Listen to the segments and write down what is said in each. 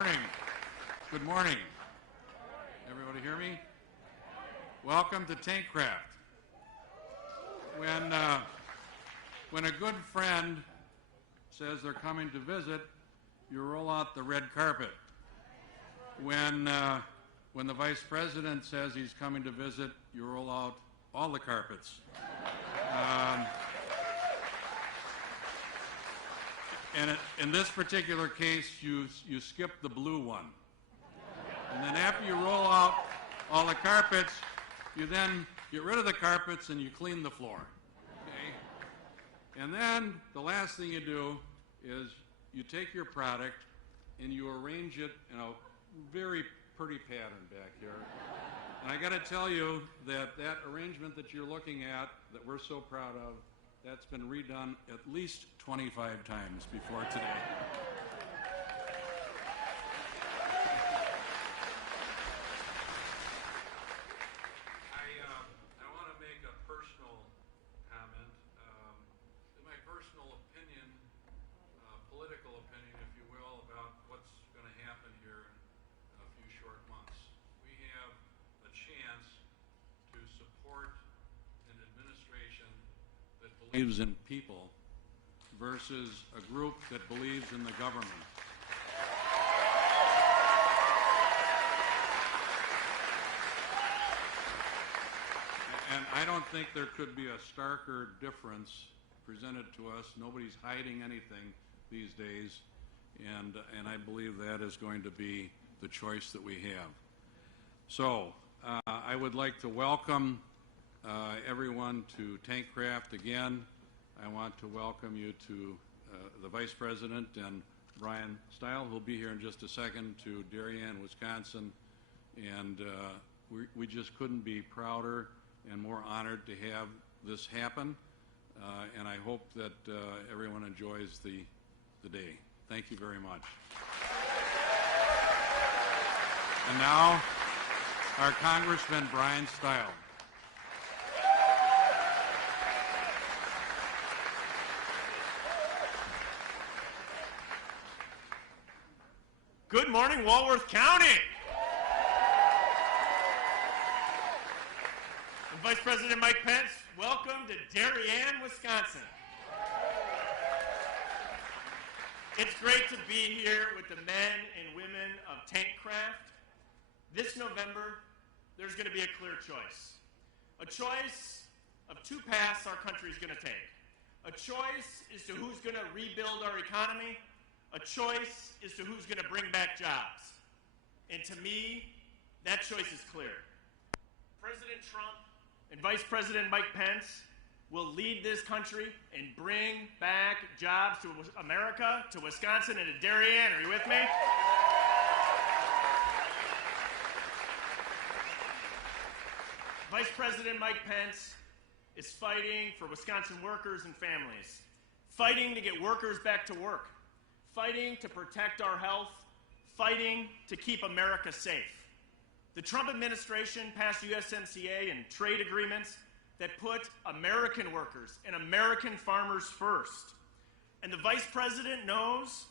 Morning. Good morning. Everybody hear me? Welcome to Tankcraft. When a good friend says they're coming to visit, you roll out the red carpet. When the vice president says he's coming to visit, you roll out all the carpets. And in this particular case, you skip the blue one. And then after you roll out all the carpets, you then get rid of the carpets and you clean the floor. Okay? And then the last thing you do is you take your product and you arrange it in a very pretty pattern back here. And I got to tell you that arrangement that you're looking at, that we're so proud of, that's been redone at least 25 times before today. I want to make a personal comment. In my personal opinion, political opinion, if you will, about what's going to happen here in a few short months. We have a chance to support an administration that believes in people versus a group that believes in the government. And I don't think there could be a starker difference presented to us. Nobody's hiding anything these days, and I believe that is going to be the choice that we have. So I would like to welcome everyone to Tankcraft again. I want to welcome you to the Vice President and Brian Stile, who'll be here in just a second, to Darien, Wisconsin. And we just couldn't be prouder and more honored to have this happen. And I hope that everyone enjoys the day. Thank you very much. And now, our Congressman Brian Stile. Good morning, Walworth County. And Vice President Mike Pence, welcome to Darien, Wisconsin. It's great to be here with the men and women of Tankcraft. This November, there's going to be a clear choice. A choice of two paths our country is going to take. A choice as to who's going to rebuild our economy. A choice as to who's going to bring back jobs. And to me, that choice is clear. President Trump and Vice President Mike Pence will lead this country and bring back jobs to America, to Wisconsin, and to Darien. Are you with me? Vice President Mike Pence is fighting for Wisconsin workers and families, fighting to get workers back to work, fighting to protect our health, fighting to keep America safe. The Trump administration passed USMCA and trade agreements that put American workers and American farmers first. And the Vice President knows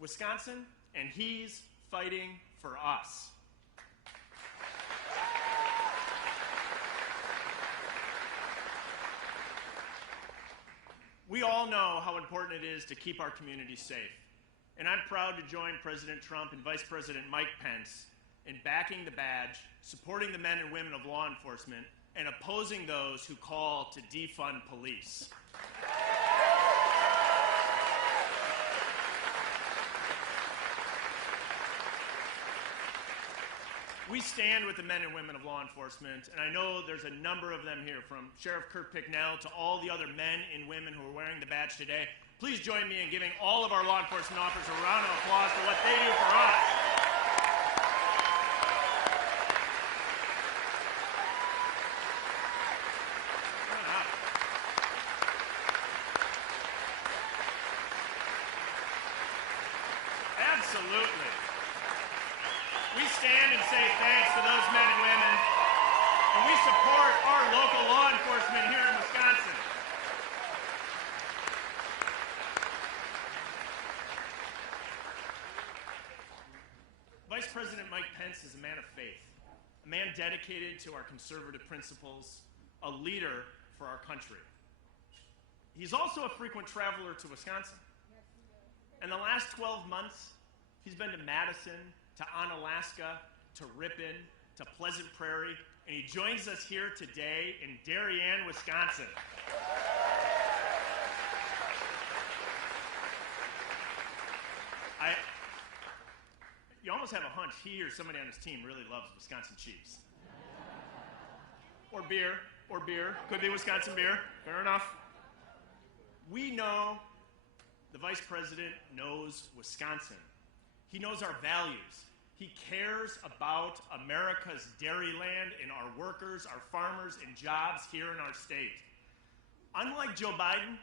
Wisconsin, and he's fighting for us. We all know how important it is to keep our communities safe. And I'm proud to join President Trump and Vice President Mike Pence in backing the badge, supporting the men and women of law enforcement, and opposing those who call to defund police. We stand with the men and women of law enforcement, and I know there's a number of them here, from Sheriff Kirk Picknell to all the other men and women who are wearing the badge today. Please join me in giving all of our law enforcement officers a round of applause for what they do for us. Absolutely. We stand and say thanks to those men and women, and we support our local law enforcement here in Wisconsin. Vice President Mike Pence is a man of faith, a man dedicated to our conservative principles, a leader for our country. He's also a frequent traveler to Wisconsin. In the last 12 months, he's been to Madison, to Onalaska, to Ripon, to Pleasant Prairie, and he joins us here today in Darien, Wisconsin. You almost have a hunch he or somebody on his team really loves Wisconsin Chiefs. Or beer. Could be Wisconsin beer. Fair enough. We know the Vice President knows Wisconsin. He knows our values. He cares about America's dairyland and our workers, our farmers, and jobs here in our state. Unlike Joe Biden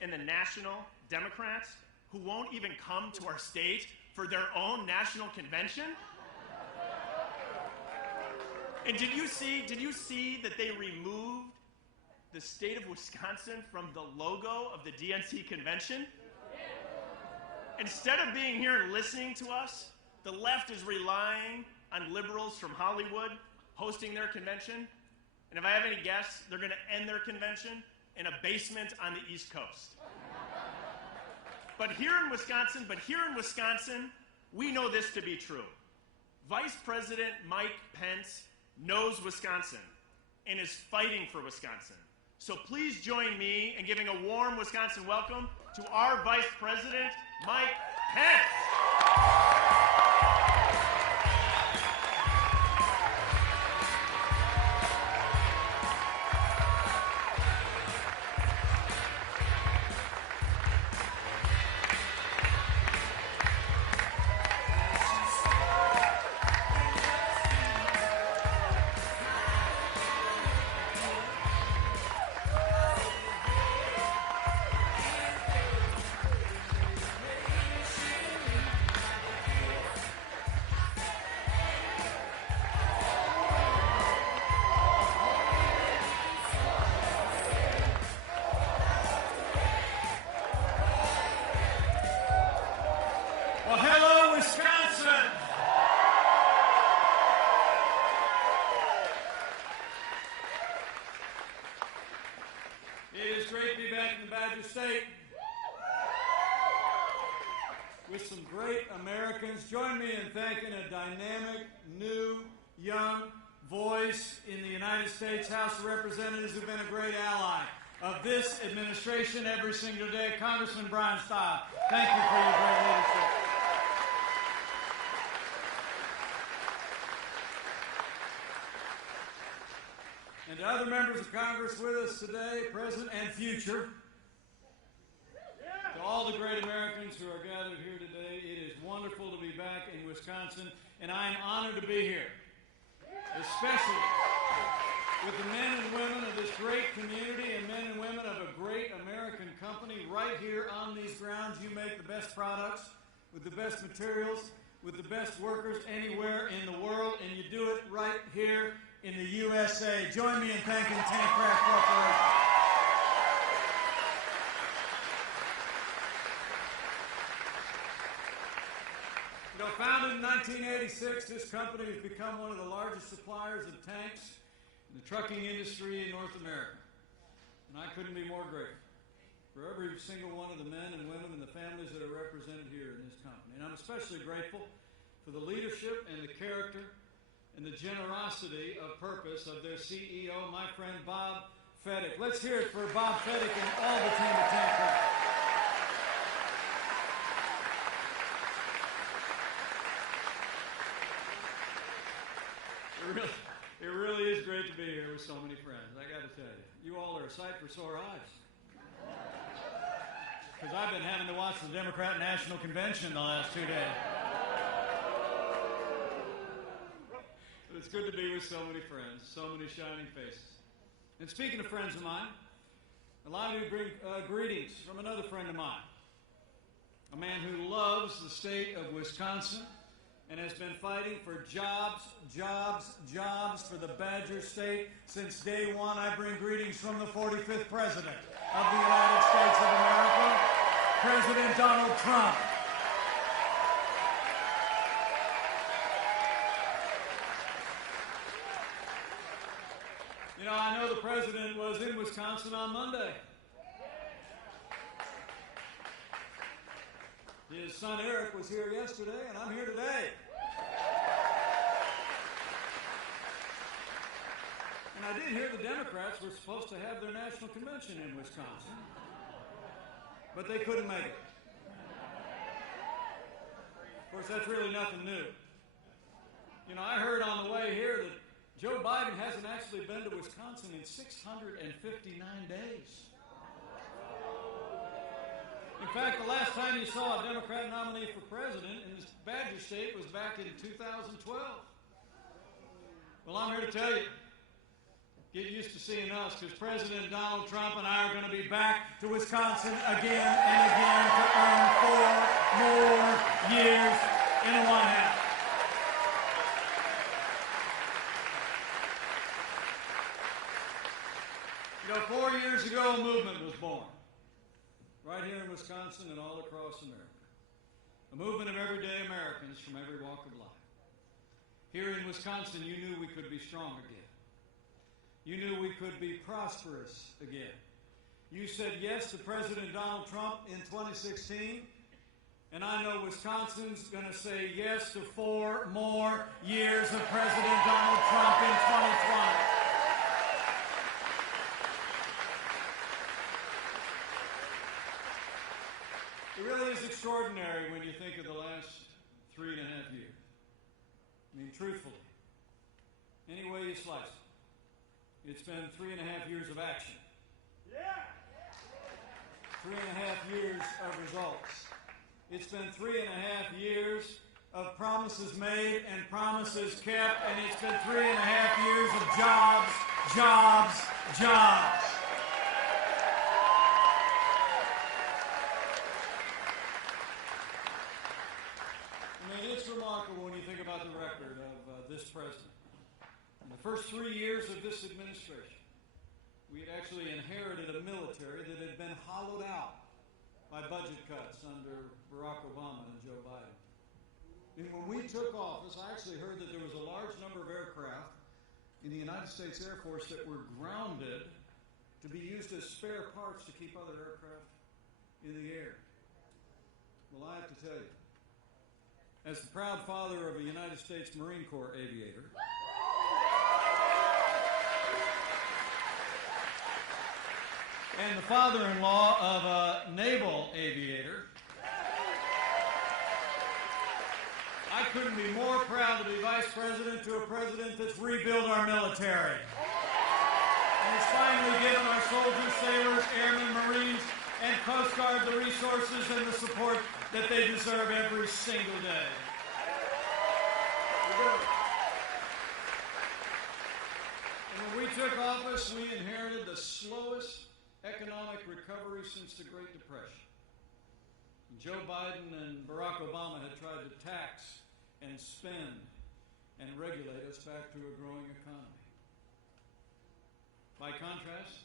and the National Democrats, who won't even come to our state for their own national convention. And did you see that they removed the state of Wisconsin from the logo of the DNC convention? Instead of being here and listening to us, the left is relying on liberals from Hollywood hosting their convention. And if I have any guess, they're going to end their convention in a basement on the East Coast. But here in Wisconsin, we know this to be true. Vice President Mike Pence knows Wisconsin and is fighting for Wisconsin. So please join me in giving a warm Wisconsin welcome to our Vice President, Mike Pence. Well, hello, Wisconsin! It is great to be back in the Badger State with some great Americans. Join me in thanking a dynamic, new, young voice in the United States House of Representatives who've been a great ally of this administration every single day. Congressman Brian Stiles, thank you for your great leadership. And to other members of Congress with us today, present and future, to all the great Americans who are gathered here today, it is wonderful to be back in Wisconsin, and I am honored to be here, especially with the men and women of this great community and men and women of a great American company right here on these grounds. You make the best products with the best materials, with the best workers anywhere in the world, and you do it right here in the USA. Join me in thanking Tankcraft Corporation. You know, founded in 1986, this company has become one of the largest suppliers of tanks in the trucking industry in North America. And I couldn't be more grateful for every single one of the men and women and the families that are represented here in this company. And I'm especially grateful for the leadership and the character and the generosity of purpose of their CEO, my friend Bob Fettick. Let's hear it for Bob Fettick and all the team at Tankcraft. It really is great to be here with so many friends. I got to tell you, you all are a sight for sore eyes. Because I've been having to watch the Democrat National Convention the last 2 days. It's good to be with so many friends, so many shining faces. And speaking of friends of mine, allow me to bring greetings from another friend of mine, a man who loves the state of Wisconsin and has been fighting for jobs for the Badger State since day one. I bring greetings from the 45th President of the United States of America, President Donald Trump. You know, I know the president was in Wisconsin on Monday. His son Eric was here yesterday, and I'm here today. And I did hear the Democrats were supposed to have their national convention in Wisconsin, but they couldn't make it. Of course, that's really nothing new. You know, I heard on the way here that Joe Biden hasn't actually been to Wisconsin in 659 days. In fact, the last time you saw a Democrat nominee for president in this Badger State was back in 2012. Well, I'm here to tell you, get used to seeing us, because President Donald Trump and I are going to be back to Wisconsin again and again to earn 4 more years in the White House. You know, 4 years ago, a movement was born. Right here in Wisconsin and all across America. A movement of everyday Americans from every walk of life. Here in Wisconsin, you knew we could be strong again. You knew we could be prosperous again. You said yes to President Donald Trump in 2016, and I know Wisconsin's going to say yes to 4 more years of President Donald Trump in 2020. It really is extraordinary when you think of the last 3.5 years. I mean, truthfully, any way you slice it, it's been 3.5 years of action. 3.5 years of results. It's been 3.5 years of promises made and promises kept, and it's been 3.5 years of jobs, jobs, jobs. When you think about the record of this president. In the first 3 years of this administration, we had actually inherited a military that had been hollowed out by budget cuts under Barack Obama and Joe Biden. And when we took office, I actually heard that there was a large number of aircraft in the United States Air Force that were grounded to be used as spare parts to keep other aircraft in the air. Well, I have to tell you, as the proud father of a United States Marine Corps aviator, and the father-in-law of a naval aviator, I couldn't be more proud to be vice president to a president that's rebuilt our military. And it's finally given our soldiers, sailors, airmen, Marines, and Coast Guard the resources and the support that they deserve every single day. And when we took office, we inherited the slowest economic recovery since the Great Depression. And Joe Biden and Barack Obama had tried to tax and spend and regulate us back to a growing economy. By contrast,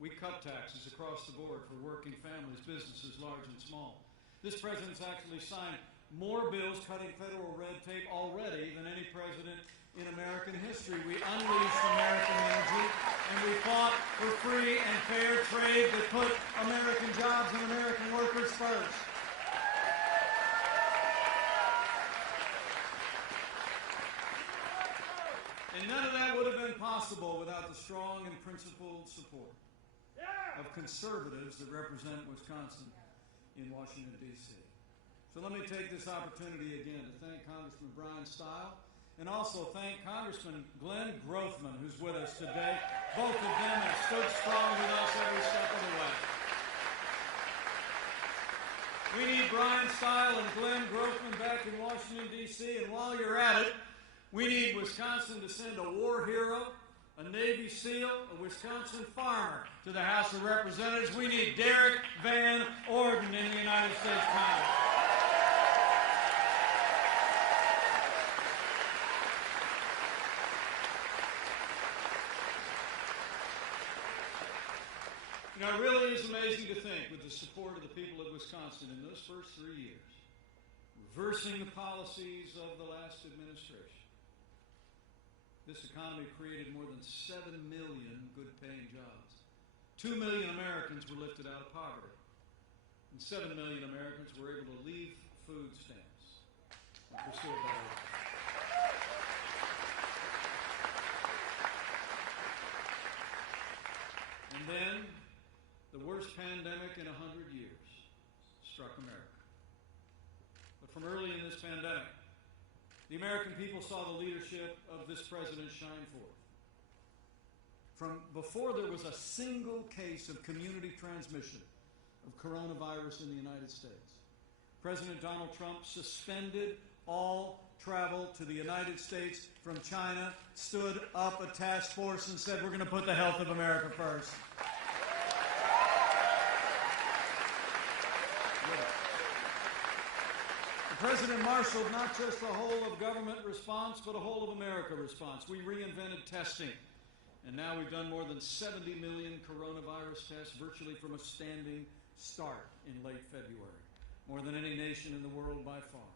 we cut taxes across the board for working families, businesses large and small. This president's actually signed more bills cutting federal red tape already than any president in American history. We unleashed American energy, and we fought for free and fair trade that put American jobs and American workers first. And none of that would have been possible without the strong and principled support of conservatives that represent Wisconsin in Washington, D.C. So let me take this opportunity again to thank Congressman Brian Stile and also thank Congressman Glenn Grothman, who's with us today. Both of them have stood strong with us every step of the way. We need Brian Stile and Glenn Grothman back in Washington, D.C., and while you're at it, we need Wisconsin to send a war hero, a Navy SEAL, a Wisconsin farmer to the House of Representatives. We need Derek Van Orden in the United States Congress. You know, it really is amazing to think, with the support of the people of Wisconsin in those first 3 years, reversing the policies of the last administration, this economy created more than 7 million good-paying jobs. 2 million Americans were lifted out of poverty. And 7 million Americans were able to leave food stamps and pursue a better life. And then, the worst pandemic in 100 years struck America. But from early in this pandemic, the American people saw the leadership of this president shine forth. From before there was a single case of community transmission of coronavirus in the United States, President Donald Trump suspended all travel to the United States from China, stood up a task force and said, we're going to put the health of America first. The President marshaled not just a whole of government response, but a whole of America response. We reinvented testing. And now we've done more than 70 million coronavirus tests, virtually from a standing start in late February, more than any nation in the world by far.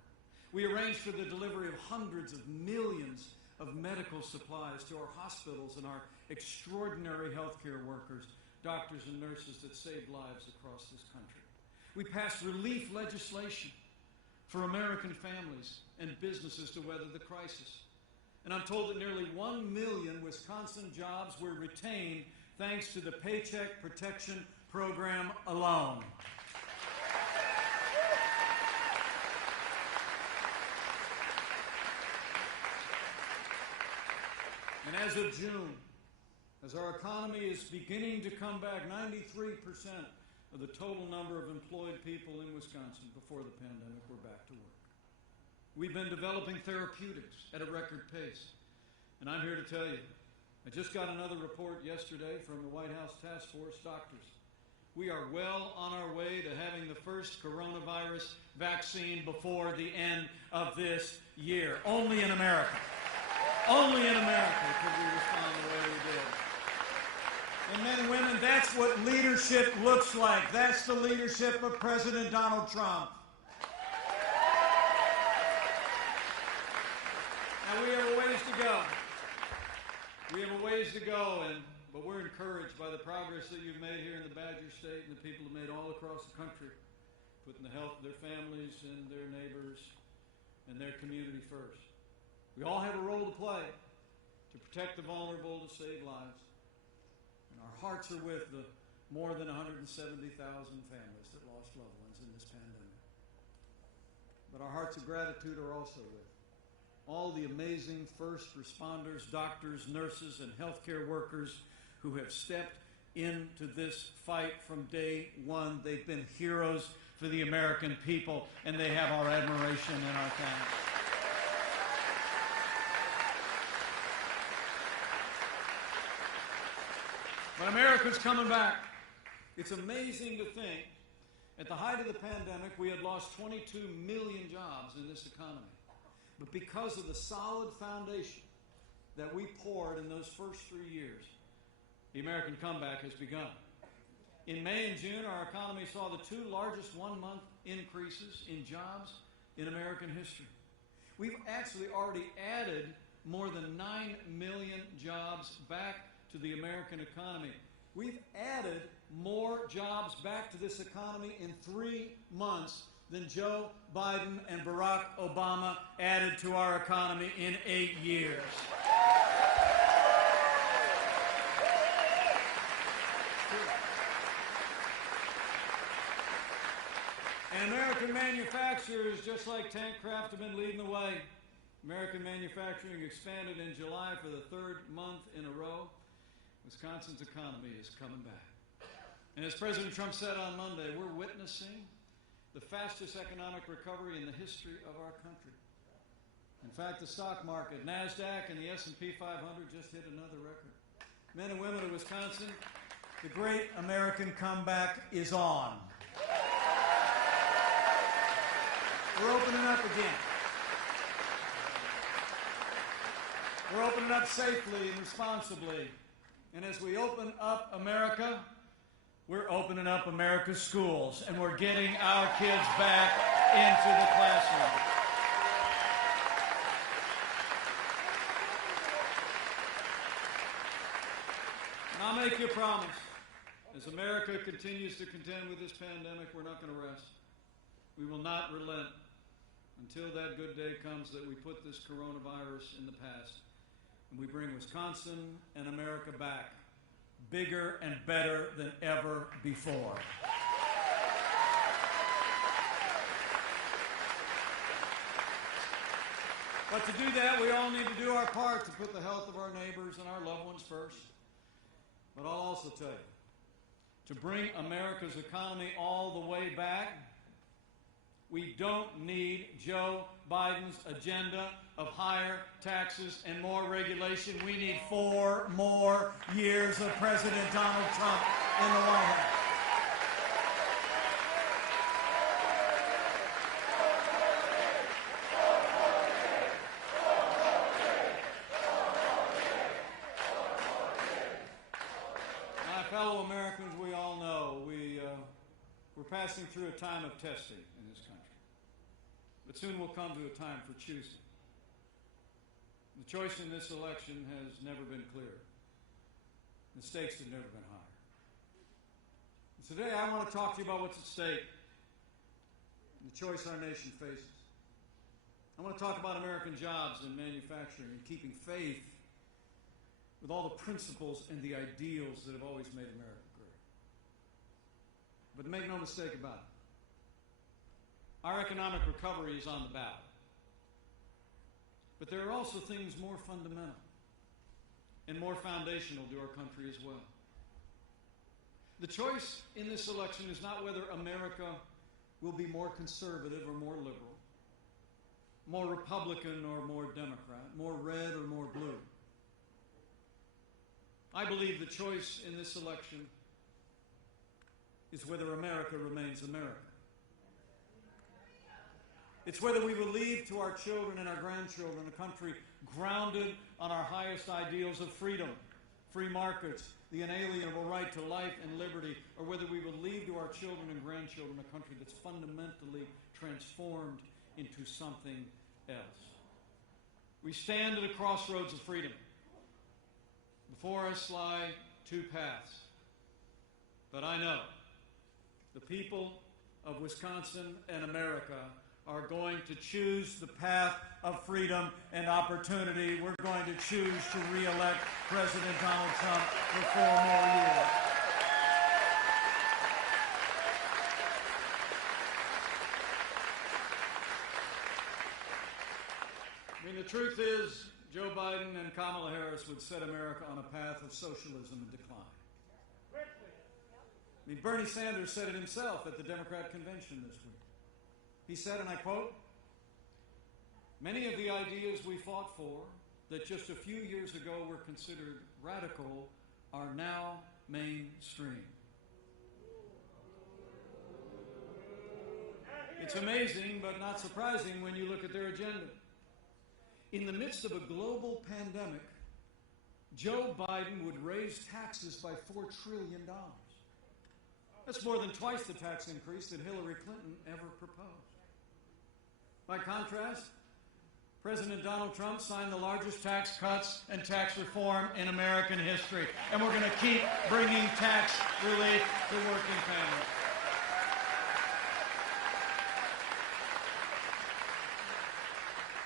We arranged for the delivery of hundreds of millions of medical supplies to our hospitals and our extraordinary healthcare workers, doctors and nurses that saved lives across this country. We passed relief legislation for American families and businesses to weather the crisis. And I'm told that nearly 1 million Wisconsin jobs were retained thanks to the Paycheck Protection Program alone. And as of June, as our economy is beginning to come back, 93% of the total number of employed people in Wisconsin before the pandemic were back to work. We've been developing therapeutics at a record pace. And I'm here to tell you, I just got another report yesterday from the White House Task Force doctors. We are well on our way to having the first coronavirus vaccine before the end of this year. Only in America. Only in America could we respond the way we did. And men and women, that's what leadership looks like. That's the leadership of President Donald Trump. Now, we have a ways to go. We have a ways to go, but we're encouraged by the progress that you've made here in the Badger State and the people have made all across the country, putting the health of their families and their neighbors and their community first. We all have a role to play to protect the vulnerable, to save lives. And our hearts are with the more than 170,000 families that lost loved ones in this pandemic. But our hearts of gratitude are also with all the amazing first responders, doctors, nurses, and healthcare workers who have stepped into this fight from day one. They've been heroes for the American people, and they have our admiration and our thanks. But America's coming back. It's amazing to think, at the height of the pandemic, we had lost 22 million jobs in this economy. But because of the solid foundation that we poured in those first 3 years, the American comeback has begun. In May and June, our economy saw the two largest one-month increases in jobs in American history. We've actually already added more than 9 million jobs back to the American economy. We've added more jobs back to this economy in 3 months than Joe Biden and Barack Obama added to our economy in 8 years. And American manufacturers, just like Tankcraft, have been leading the way. American manufacturing expanded in July for the 3rd month in a row. Wisconsin's economy is coming back. And as President Trump said on Monday, we're witnessing the fastest economic recovery in the history of our country. In fact, the stock market, NASDAQ and the S&P 500 just hit another record. Men and women of Wisconsin, the great American comeback is on. We're opening up again. We're opening up safely and responsibly. And as we open up America, we're opening up America's schools, and we're getting our kids back into the classroom. make you a promise. As America continues to contend with this pandemic, we're not going to rest. We will not relent until that good day comes that we put this coronavirus in the past and we bring Wisconsin and America back, bigger and better than ever before. But to do that, we all need to do our part to put the health of our neighbors and our loved ones first. But I'll also tell you, to bring America's economy all the way back, we don't need Joe Biden's agenda of higher taxes and more regulation. We need 4 more years of President Donald Trump in the White House. Fellow Americans, we all know we're passing through a time of testing in this country. But soon we'll come to a time for choosing. The choice in this election has never been clearer. The stakes have never been higher. And today I want to talk to you about what's at stake and the choice our nation faces. I want to talk about American jobs and manufacturing and keeping faith with all the principles and the ideals that have always made America great. But make no mistake about it, our economic recovery is on the ballot. But there are also things more fundamental and more foundational to our country as well. The choice in this election is not whether America will be more conservative or more liberal, more Republican or more Democrat, more red or more blue. I believe the choice in this election is whether America remains America. It's whether we will leave to our children and our grandchildren a country grounded on our highest ideals of freedom, free markets, the inalienable right to life and liberty, or whether we will leave to our children and grandchildren a country that's fundamentally transformed into something else. We stand at a crossroads of freedom. Before us lie 2 paths. But I know the people of Wisconsin and America are going to choose the path of freedom and opportunity. We're going to choose to re-elect President Donald Trump for 4 more years. I mean, the truth is, Joe Biden and Kamala Harris would set America on a path of socialism and decline. I mean, Bernie Sanders said it himself at the Democrat convention this week. He said, and I quote, "Many of the ideas we fought for that just a few years ago were considered radical are now mainstream." It's amazing, but not surprising when you look at their agenda. In the midst of a global pandemic, Joe Biden would raise taxes by $4 trillion. That's more than twice the tax increase that Hillary Clinton ever proposed. By contrast, President Donald Trump signed the largest tax cuts and tax reform in American history. And we're going to keep bringing tax relief to working families.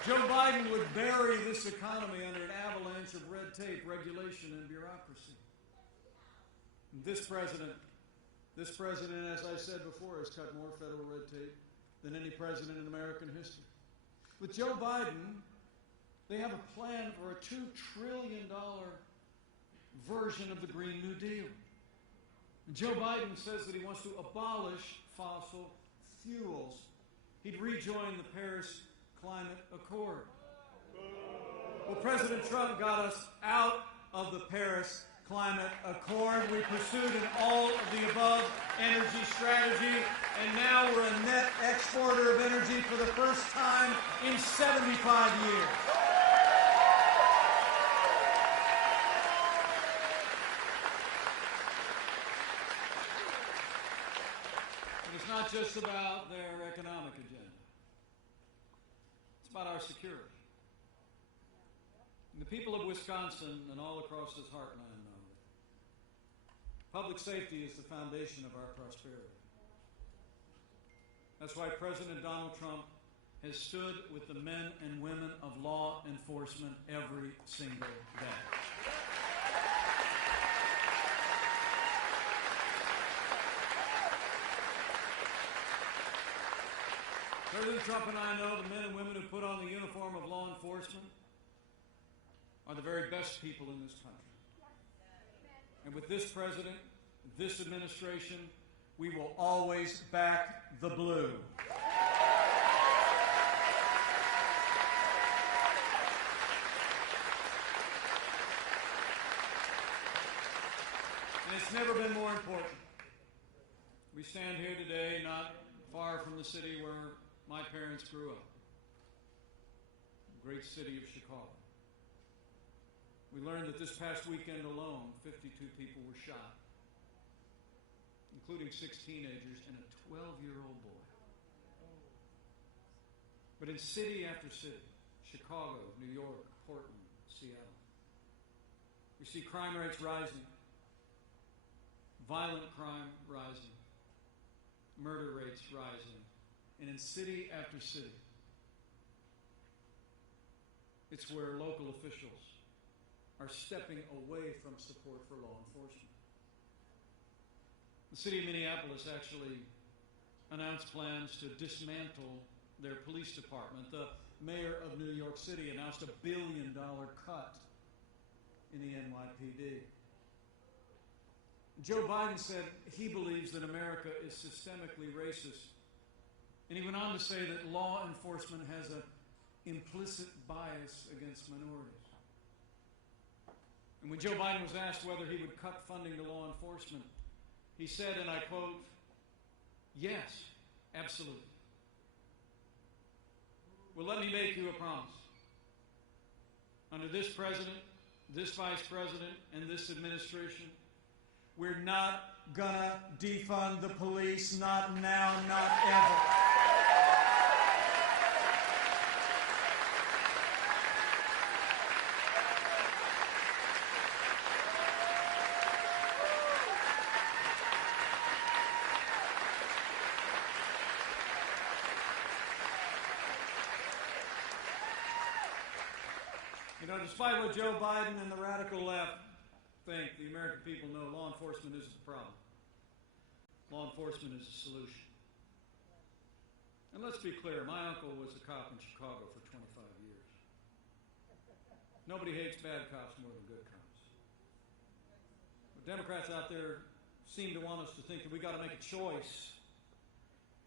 Joe Biden would bury this economy under an avalanche of red tape, regulation, and bureaucracy. This president, as I said before, has cut more federal red tape than any president in American history. With Joe Biden, they have a plan for a $2 trillion version of the Green New Deal. And Joe Biden says that he wants to abolish fossil fuels. He'd rejoin the Paris Climate Accord. Well, President Trump got us out of the Paris Climate Accord. We pursued an all-of-the-above energy strategy, and now we're a net exporter of energy for the first time in 75 years. And it's not just about their economic agenda. It's about our security. And the people of Wisconsin and all across this heartland know that Public safety is the foundation of our prosperity. That's why President Donald Trump has stood with the men and women of law enforcement every single day. President Trump and I know the men and women who put on the uniform of law enforcement are the very best people in this country. And with this president, this administration, we will always back the blue. And it's never been more important. We stand here today not far from the city where my parents grew up, the great city of Chicago. We learned that this past weekend alone, 52 people were shot, including 6 teenagers and a 12-year-old boy. But in city after city, Chicago, New York, Portland, Seattle, we see crime rates rising, violent crime rising, murder rates rising, and in city after city, it's where local officials are stepping away from support for law enforcement. The city of Minneapolis actually announced plans to dismantle their police department. The mayor of New York City announced a $1 billion cut in the NYPD. Joe Biden said he believes that America is systemically racist. And he went on to say that law enforcement has an implicit bias against minorities. And when Joe Biden was asked whether he would cut funding to law enforcement, he said, and I quote, "Yes, absolutely." Well, let me make you a promise. Under this president, this vice president, and this administration, we're not gonna defund the police, not now, not ever. Despite what Joe Biden and the radical left think, the American people know law enforcement isn't the problem. Law enforcement is the solution. And let's be clear, my uncle was a cop in Chicago for 25 years. Nobody hates bad cops more than good cops. But Democrats out there seem to want us to think that we've got to make a choice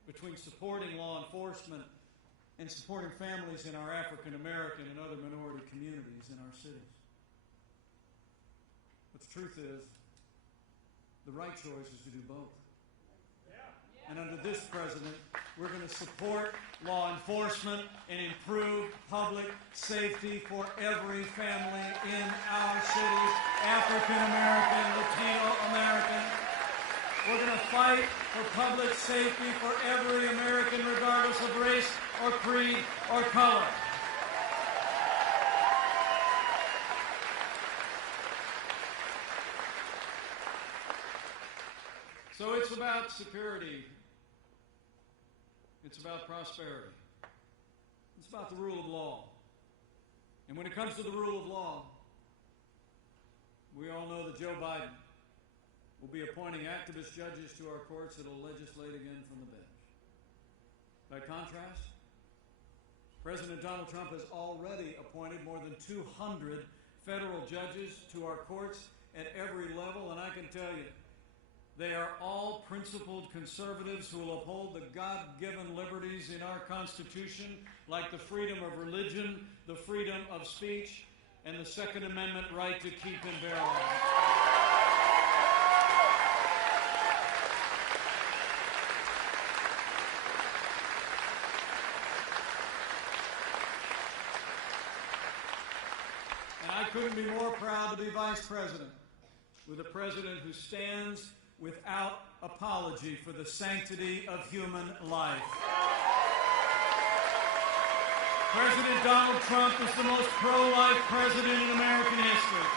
between supporting law enforcement and supporting families in our African American and other minority communities in our cities. But the truth is, the right choice is to do both. And under this president, we're going to support law enforcement and improve public safety for every family in our cities, African American, Latino American. We're going to fight for public safety for every American, regardless of race or creed or color. So it's about security. It's about prosperity. It's about the rule of law. And when it comes to the rule of law, we all know that Joe Biden will be appointing activist judges to our courts that will legislate again from the bench. By contrast, President Donald Trump has already appointed more than 200 federal judges to our courts at every level, and I can tell you, they are all principled conservatives who will uphold the God-given liberties in our Constitution, like the freedom of religion, the freedom of speech, and the Second Amendment right to keep and bear arms. I couldn't be more proud to be vice president with a president who stands without apology for the sanctity of human life. President Donald Trump is the most pro-life president in American history.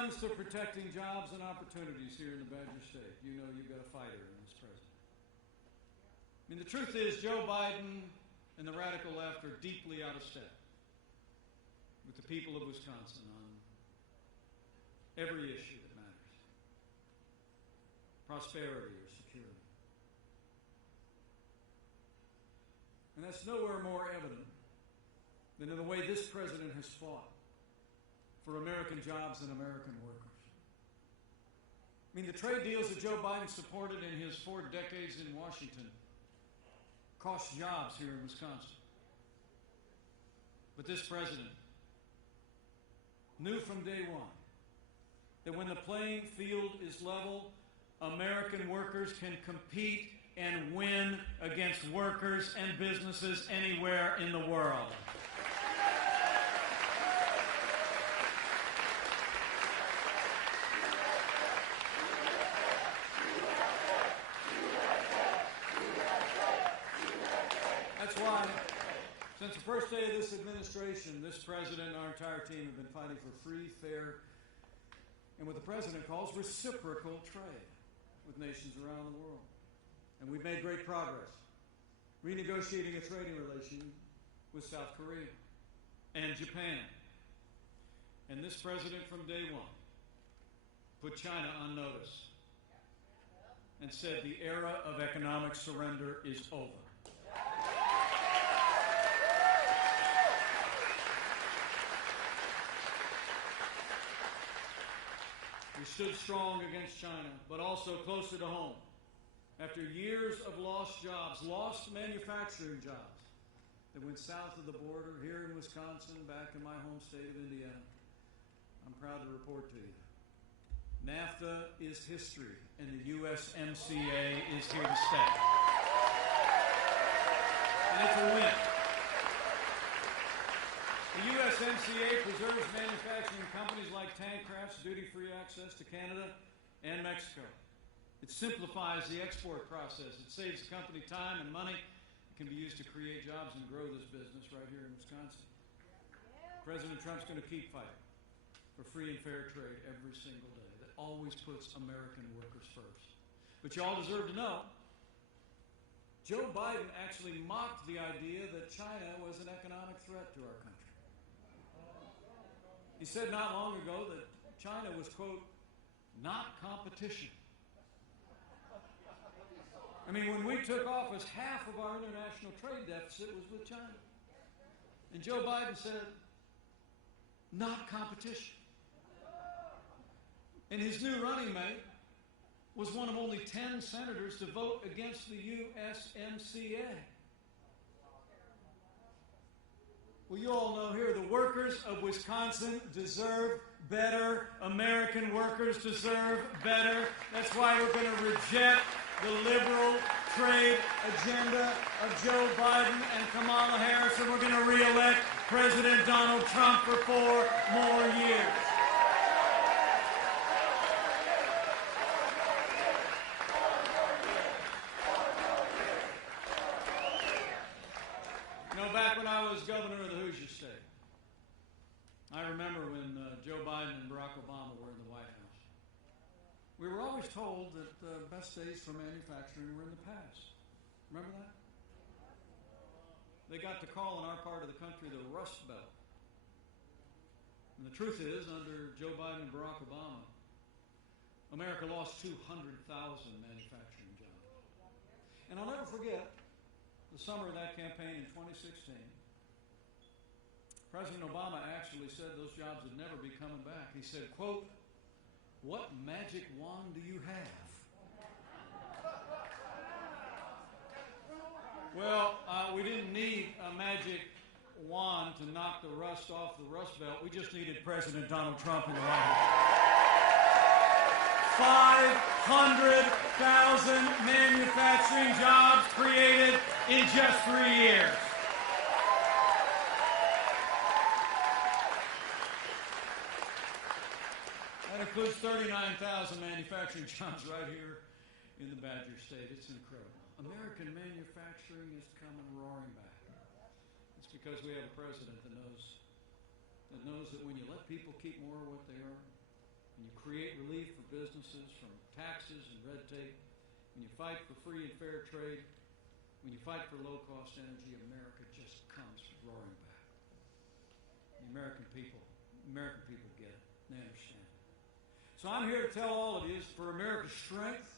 comes to protecting jobs and opportunities here in the Badger State, you know you've got a fighter in this president. I mean, the truth is Joe Biden and the radical left are deeply out of step with the people of Wisconsin on every issue that matters. Prosperity or security. And that's nowhere more evident than in the way this president has fought for American jobs and American workers. I mean, the trade deals that Joe Biden supported in his 4 decades in Washington cost jobs here in Wisconsin. But this president knew from day one that when the playing field is level, American workers can compete and win against workers and businesses anywhere in the world. That's why, since the first day of this administration, this president and our entire team have been fighting for free, fair, and what the president calls reciprocal trade with nations around the world. And we've made great progress renegotiating a trading relation with South Korea and Japan. And this president from day one put China on notice and said the era of economic surrender is over. We stood strong against China, but also closer to home. After years of lost jobs, lost manufacturing jobs that went south of the border, here in Wisconsin, back in my home state of Indiana, I'm proud to report to you. NAFTA is history, and the USMCA is here to stay. And it's a win. The USMCA preserves manufacturing companies like Tancraft's duty-free access to Canada and Mexico. It simplifies the export process. It saves the company time and money. It can be used to create jobs and grow this business right here in Wisconsin. President Trump's going to keep fighting for free and fair trade every single day. That always puts American workers first. But you all deserve to know, Joe Biden actually mocked the idea that China was an economic threat to our country. He said not long ago that China was, quote, not competition. I mean, when we took office, half of our international trade deficit was with China. And Joe Biden said, not competition. And his new running mate was one of only 10 senators to vote against the USMCA. Well, you all know here, the workers of Wisconsin deserve better. American workers deserve better. That's why we're going to reject the liberal trade agenda of Joe Biden and Kamala Harris, and we're going to re-elect President Donald Trump for 4 more years. You know, back when I was governor of the Hoosier State, I remember when Joe Biden and Barack Obama were in the White House. We were always told that the best days for manufacturing were in the past. Remember that? They got to call in our part of the country the Rust Belt. And the truth is, under Joe Biden and Barack Obama, America lost 200,000 manufacturing jobs. And I'll never forget the summer of that campaign in 2016. President Obama actually said those jobs would never be coming back. He said, quote, "What magic wand do you have?" Well, we didn't need a magic wand to knock the rust off the Rust Belt. We just needed President Donald Trump in the White House. 500,000 manufacturing jobs created in just 3 years. That includes 39,000 manufacturing jobs right here in the Badger State. It's incredible. American manufacturing is coming roaring back. It's because we have a president that knows that when you let people keep more of what they earn, when you create relief for businesses from taxes and red tape, when you fight for free and fair trade, when you fight for low-cost energy, America just comes roaring back. The American people get it. They understand it. So I'm here to tell all of you, is for America's strength,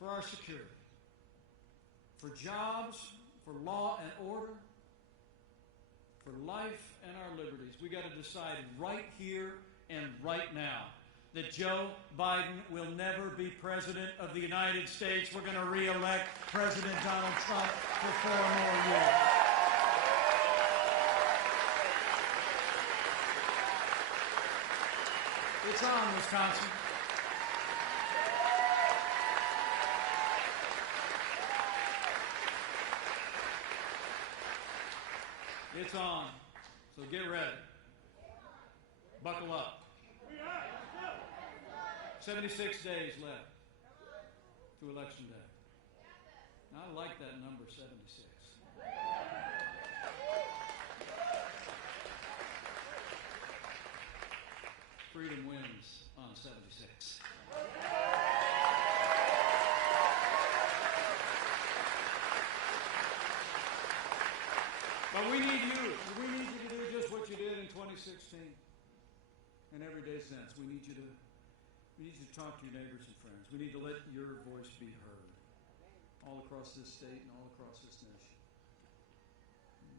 for our security, for jobs, for law and order, for life and our liberties, we got to decide right here and right now that Joe Biden will never be President of the United States. We're going to re-elect President Donald Trump for 4 more years. It's on, Wisconsin. It's on. So get ready. Buckle up. 76 days left to Election Day. Now, I like that number, 76. Freedom wins on 76. But we need you. We need you to do just what you did in 2016 and every day since. We need you to talk to your neighbors and friends. We need to let your voice be heard all across this state and all across this nation.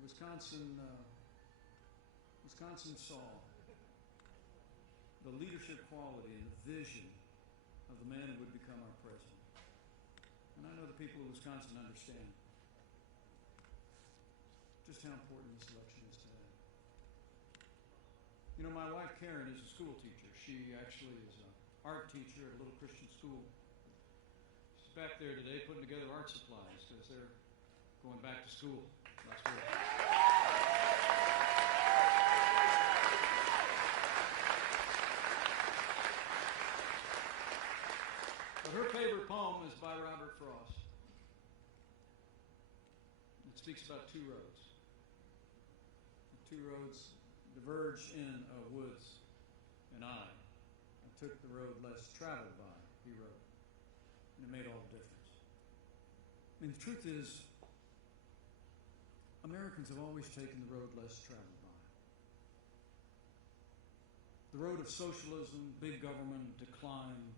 Wisconsin saw the leadership quality and the vision of the man who would become our president. And I know the people of Wisconsin understand just how important this election is today. You know, my wife Karen is a school teacher. She actually is an art teacher at a little Christian school. She's back there today putting together art supplies because they're going back to school. That's good. But her favorite poem is by Robert Frost. It speaks about 2 roads. The 2 roads diverge in woods, and I took the road less traveled by, he wrote. And it made all the difference. I mean, the truth is, Americans have always taken the road less traveled by. The road of socialism, big government, decline,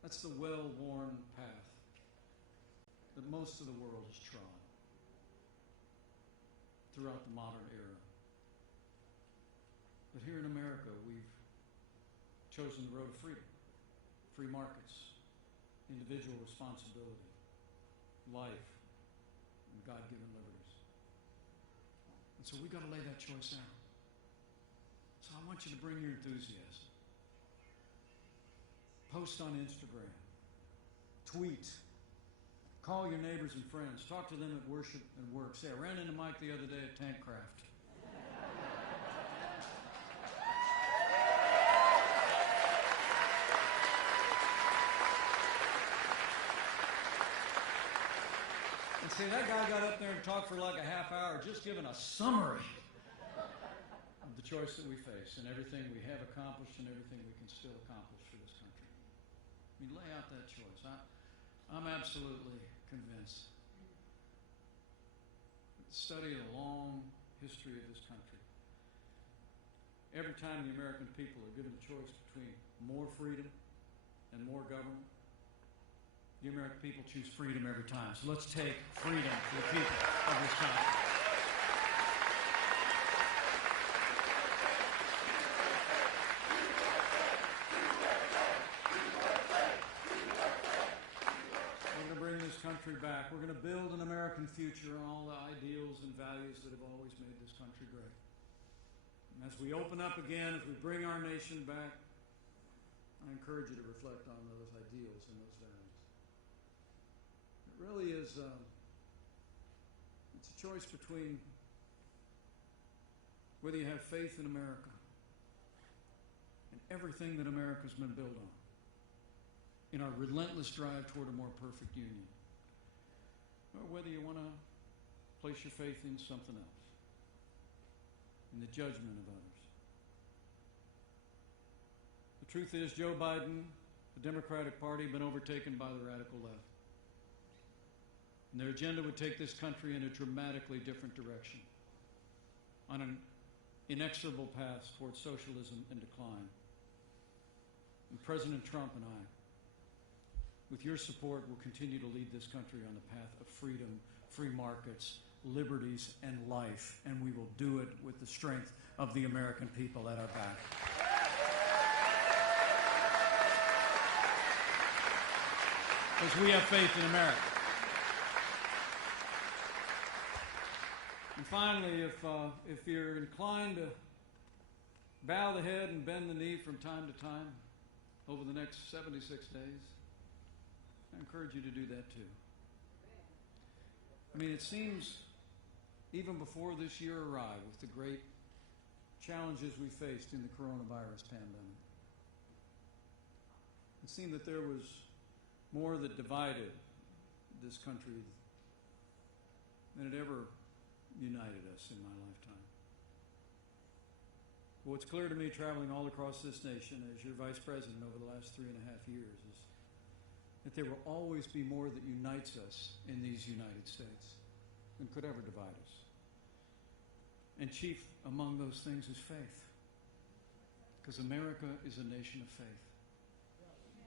that's the well-worn path that most of the world has trod throughout the modern era. But here in America, we've chosen the road of freedom, free markets, individual responsibility, life, and God-given liberties. And so we've got to lay that choice out. So I want you to bring your enthusiasm. Post on Instagram, tweet, call your neighbors and friends, talk to them at worship and work. Say, I ran into Mike the other day at Tank Craft. And say, that guy got up there and talked for like a half hour just giving a summary of the choice that we face and everything we have accomplished and everything we can still accomplish for this country. I mean, lay out that choice. I'm absolutely convinced that the study of the long history of this country, every time the American people are given a choice between more freedom and more government, the American people choose freedom every time. So let's take freedom to the people of this country. We're going to bring this country back. We're going to build an American future on all the ideals and values that have always made this country great. And as we open up again, as we bring our nation back, I encourage you to reflect on those ideals and those values. It really is, it's a choice between whether you have faith in America and everything that America's been built on in our relentless drive toward a more perfect union, or whether you want to place your faith in something else, in the judgment of others. The truth is, Joe Biden, the Democratic Party, have been overtaken by the radical left. And their agenda would take this country in a dramatically different direction, on an inexorable path towards socialism and decline. And President Trump and I, with your support, will continue to lead this country on the path of freedom, free markets, liberties, and life. And we will do it with the strength of the American people at our back. Because we have faith in America. And finally, if you're inclined to bow the head and bend the knee from time to time over the next 76 days, I encourage you to do that too. I mean, it seems even before this year arrived, with the great challenges we faced in the coronavirus pandemic, it seemed that there was more that divided this country than it ever united us in my lifetime. But what's clear to me, traveling all across this nation as your vice president over the last 3.5 years, is that there will always be more that unites us in these United States than could ever divide us. And chief among those things is faith, because America is a nation of faith.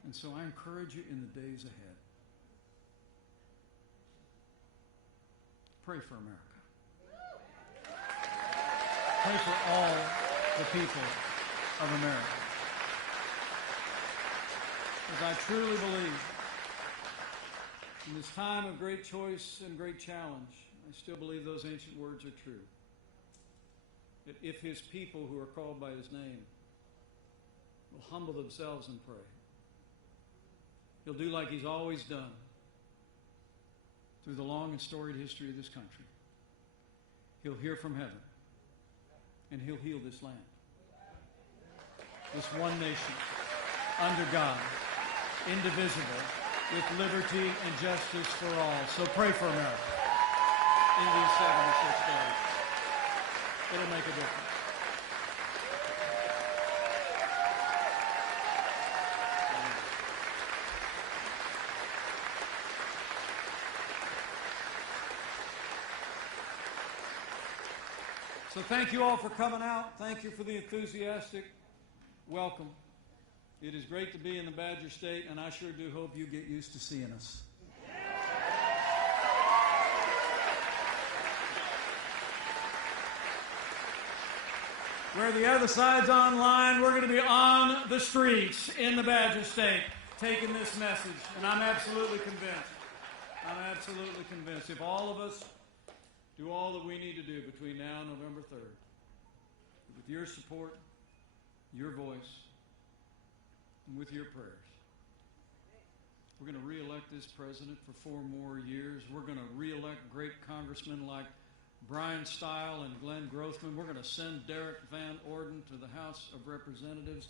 And so I encourage you in the days ahead, pray for America. Pray for all the people of America. Because I truly believe in this time of great choice and great challenge, I still believe those ancient words are true. That if his people who are called by his name will humble themselves and pray, he'll do like he's always done through the long and storied history of this country. He'll hear from heaven, and he'll heal this land. This one nation, under God, indivisible, with liberty and justice for all. So pray for America in these 76 days. It'll make a difference. So thank you all for coming out. Thank you for the enthusiastic welcome. It is great to be in the Badger State, and I sure do hope you get used to seeing us. Where the other side's online, we're going to be on the streets in the Badger State taking this message. And I'm absolutely convinced. If all of us do all that we need to do between now and November 3rd, with your support, your voice, and with your prayers, we're going to re-elect this president for 4 more years. We're going to re-elect great congressmen like Brian Stile and Glenn Grothman. We're going to send Derek Van Orden to the House of Representatives.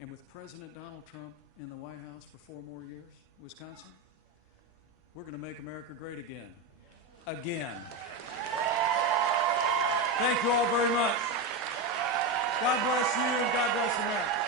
And with President Donald Trump in the White House for 4 more years, Wisconsin, we're going to make America great again. Again. Thank you all very much. God bless you and God bless America.